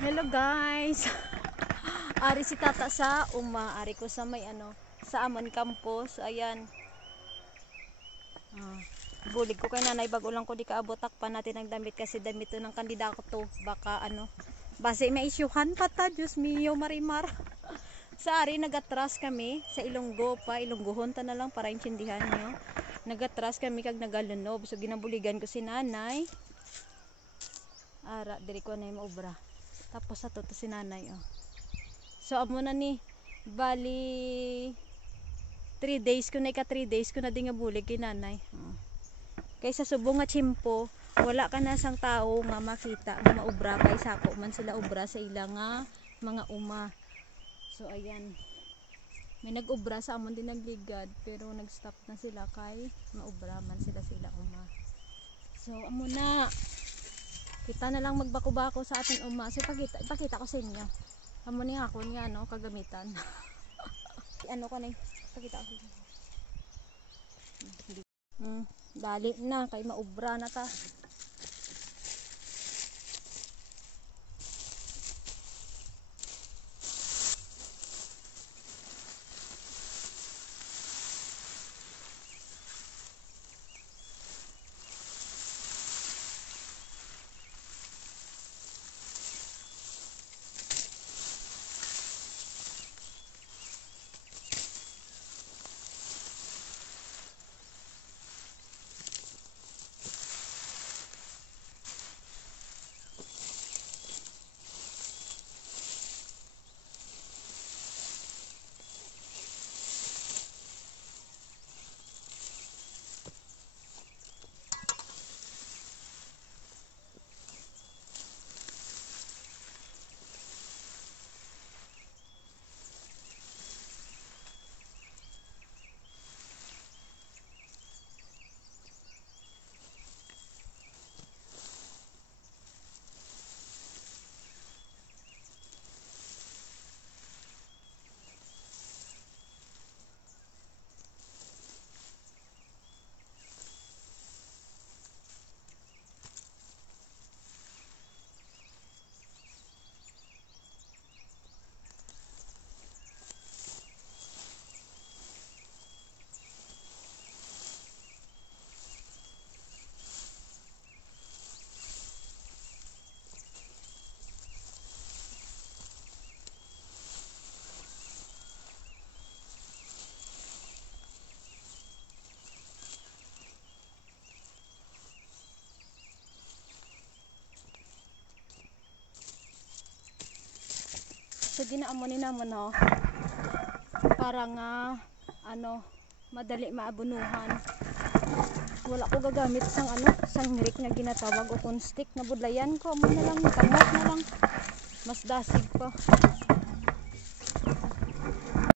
Hello guys. Ari si tata sa ari ko sa may sa Amon Campus. Ayan. Bulig ko kay nanay bago lang ko di kaabot takpan natin ang damit kasi damit to ng kandidato to. Baka base may isyuhan pa ta, Diyos mio marimar. Sa ari nagatras kami sa Ilonggo pa, Ilonggohon ta na lang para intindihan nyo. Nagatras kami kag nagalunob. So ginabuligan ko si nanay. Ara diri ko na maobra. Tapos sa to si nanay So amo na ni bali 3 days ko na 3 days ko na di nga bulig kay nanay. Kaysa subong nga chimpo, wala ka na sang tao nga makita nga maobra kay sako man sila obra sa ila nga mga uma. So ayan. May nag-obra sa amon din nagligad pero nag-stop na sila kay maobra man sila uma. So amo na. Kita na lang magbako-bako sa atin uma. So ipakita ko sa inyo. Amo ni ako nga kagamitan. Ko na pakita ko. Dali na kay maobra na ta. So ginaamon ni namon para nga madali maabunuhan. Wala ko gagamit sang sang rik nga ginatawag o stick na budlayan ko amo na lang kamot na lang mas dasig pa.